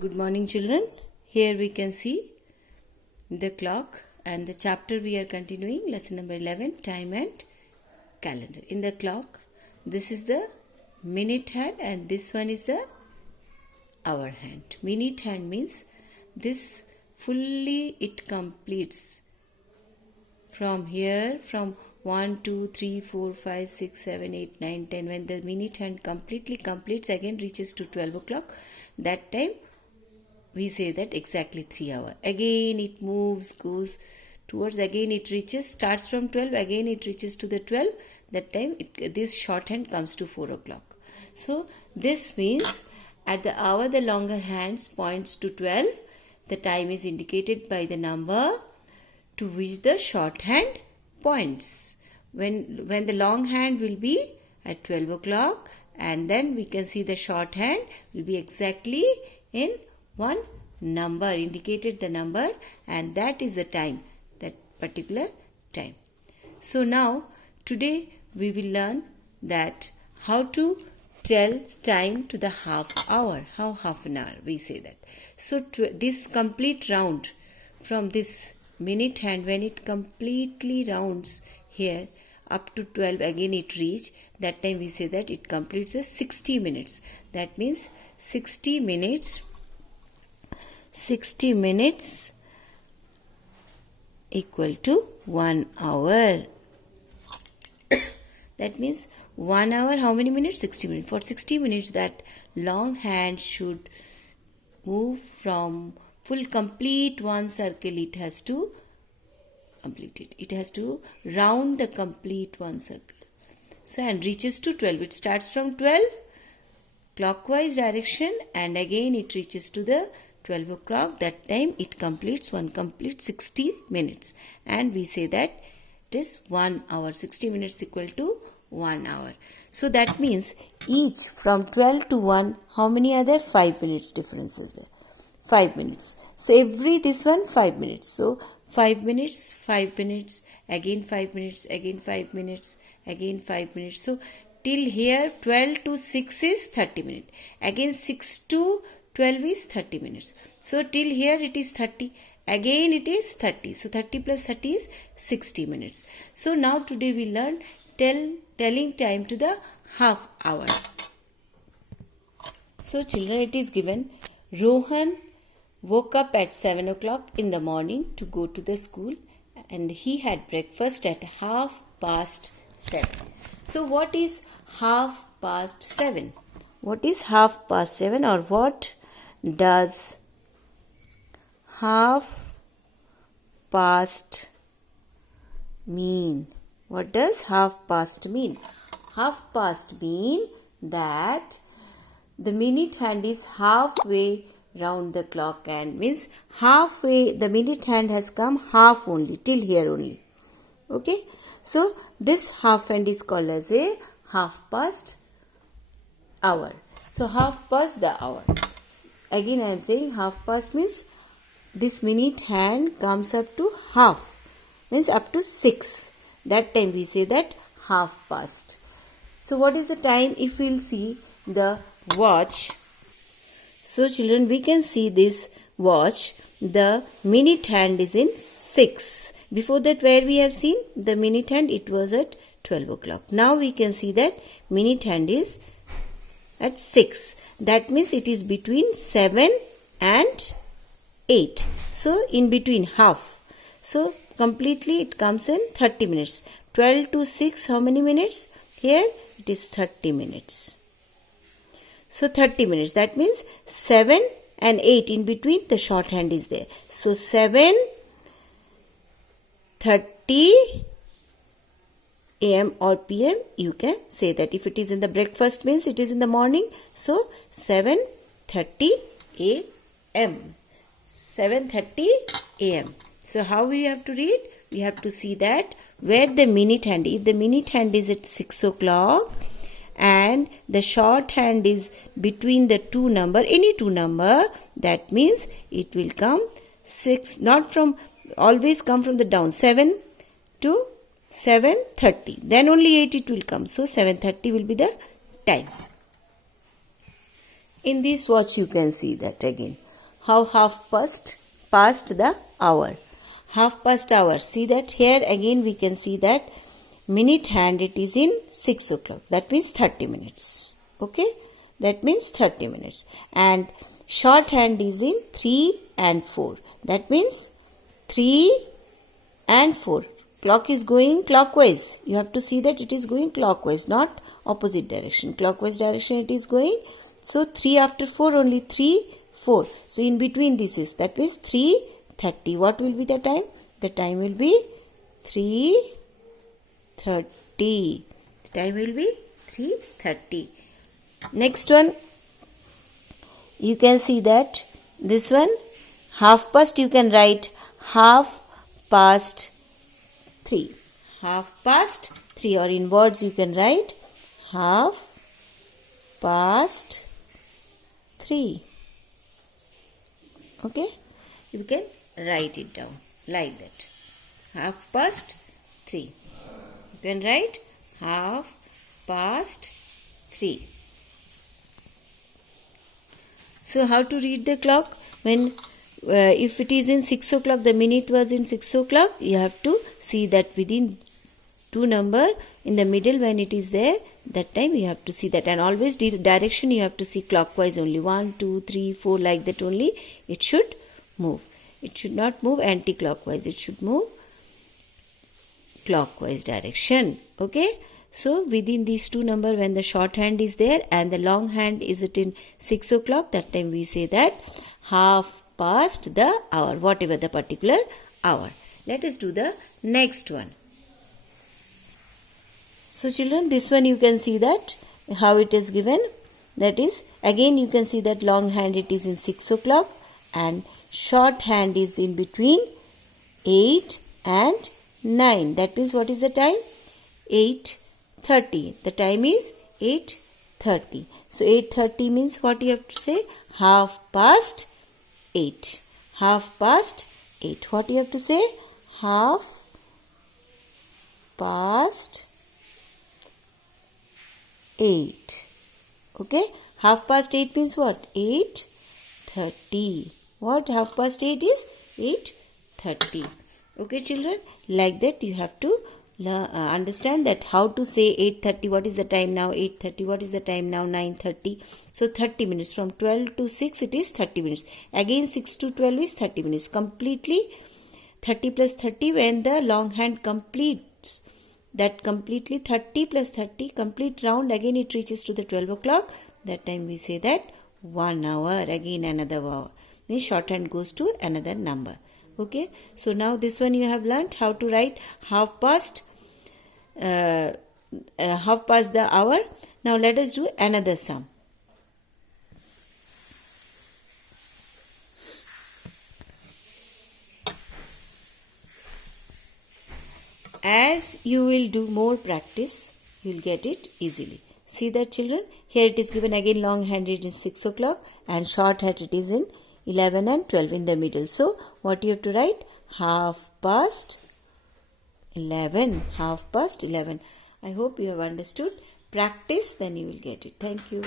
Good morning, children. Here we can see the clock and the chapter we are continuing, lesson number 11, time and calendar. In the clock, this is the minute hand and this one is the hour hand. Minute hand means this fully it completes from here, from 1, 2, 3, 4, 5, 6, 7, 8, 9, 10. When the minute hand completely completes, again reaches to 12 o'clock, that time we say that exactly 3 hours. Again it moves, goes towards, again it reaches, starts from 12, again it reaches to the 12. That time this shorthand comes to 4 o'clock. So this means at the hour the longer hands points to 12. The time is indicated by the number to which the shorthand points. When the long hand will be at 12 o'clock, and then we can see the shorthand will be exactly in one number, indicated the number, and that is the time, that particular time. So now today we will learn that how to tell time to the half hour, how half an hour we say that. So this complete round from this minute hand, when it completely rounds here up to 12, again it reach, that time we say that it completes the 60 minutes. That means 60 minutes equal to 1 hour. That means 1 hour, how many minutes? 60 minutes. For 60 minutes that long hand should move from full complete one circle. It has to complete it. It has to round the complete one circle. So and reaches to 12. It starts from 12 clockwise direction and again it reaches to the 12 o'clock. That time it completes one complete 60 minutes. And we say that it is 1 hour. 60 minutes equal to 1 hour. So that means each from 12 to 1, how many are there? 5 minutes difference is there. 5 minutes. So every this one 5 minutes. So 5 minutes, 5 minutes, again 5 minutes, again 5 minutes, again 5 minutes. So till here 12 to 6 is 30 minutes. Again 6 to 12 is 30 minutes. So till here it is 30. Again it is 30. So 30 plus 30 is 60 minutes. So now today we learn telling time to the half hour. So children, it is given Rohan woke up at 7 o'clock in the morning to go to the school and he had breakfast at 7:30. So what is 7:30? What is 7:30 or what does 7:30 mean? What does 7:30 mean? 7:30 mean that the minute hand is halfway round the clock and means halfway, the minute hand has come half only, till here only. Okay, so this half hand is called as a 7:30 hour. So 7:30 the hour. Again I am saying 7:30 means this minute hand comes up to half, means up to 6. That time we say that 7:30. So what is the time? If we will see the watch. So children, we can see this watch. The minute hand is in 6. Before that where we have seen the minute hand, it was at 12 o'clock. Now we can see that minute hand is at 6. That means it is between 7 and 8. So in between half. So completely it comes in 30 minutes. 12 to 6, how many minutes? Here it is 30 minutes. So 30 minutes. That means 7 and 8 in between the shorthand is there. So 7:30 a.m. or p.m. you can say that. If it is in the breakfast means it is in the morning. So 7:30 a.m. 7:30 a.m. So how we have to read? We have to see that where the minute hand, if the minute hand is at 6 o'clock and the short hand is between the two number, any two number, that means it will come 6, not from, always come from the down, 7 to 7:30. Then only 8 it will come. So 7:30 will be the time. In this watch you can see that again. how half past the hour. Half past hour. See that here again we can see that minute hand it is in 6 o'clock. That means 30 minutes. Okay. That means 30 minutes. And short hand is in 3 and 4. That means 3 and 4. Clock is going clockwise. You have to see that it is going clockwise, not opposite direction. Clockwise direction it is going. So 3 after 4 only 3, 4. So in between this is, that means 3:30. What will be the time? The time will be 3:30. The time will be 3:30. Next one, you can see that this one, half past, you can write half past 3. Half past 3, or in words you can write half past 3. Okay, you can write it down like that. Half past 3. You can write half past 3. So how to read the clock? When if it is in 6 o'clock, the minute was in 6 o'clock, you have to see that within 2 number in the middle when it is there, that time you have to see that. And always direction you have to see clockwise only. 1, 2, 3, 4 like that only it should move. It should not move anti-clockwise. It should move clockwise direction. Okay. So within these 2 number when the short hand is there and the long hand is it in 6 o'clock, that time we say that half past the hour, whatever the particular hour. Let us do the next one. So children, this one you can see that how it is given. That is, again you can see that long hand it is in 6 o'clock and short hand is in between 8 and 9. That means what is the time? 8:30. The time is 8:30. So 8:30 means what you have to say? Half past 8. Half past 8. What you have to say? Half past 8. Okay. Half past 8 means what? 8:30. What half past 8 is? 8:30. Okay children. Like that you have to understand that how to say 8:30. What is the time now? 8:30. What is the time now? 9:30. So 30 minutes. From 12 to 6 it is 30 minutes. Again 6 to 12 is 30 minutes. Completely 30 plus 30 when the long hand completes. That completely 30 plus 30 complete round. Again it reaches to the 12 o'clock. That time we say that 1 hour. Again another hour. Means short hand goes to another number. Okay. So now this one you have learnt how to write half past the hour. Now let us do another sum. As you will do more practice, you will get it easily. See that children? Here it is given again long hand it is 6 o'clock and short hand it is in 11 and 12 in the middle. So what you have to write? Half past 11. Half past 11. I hope you have understood. Practice, then you will get it. Thank you.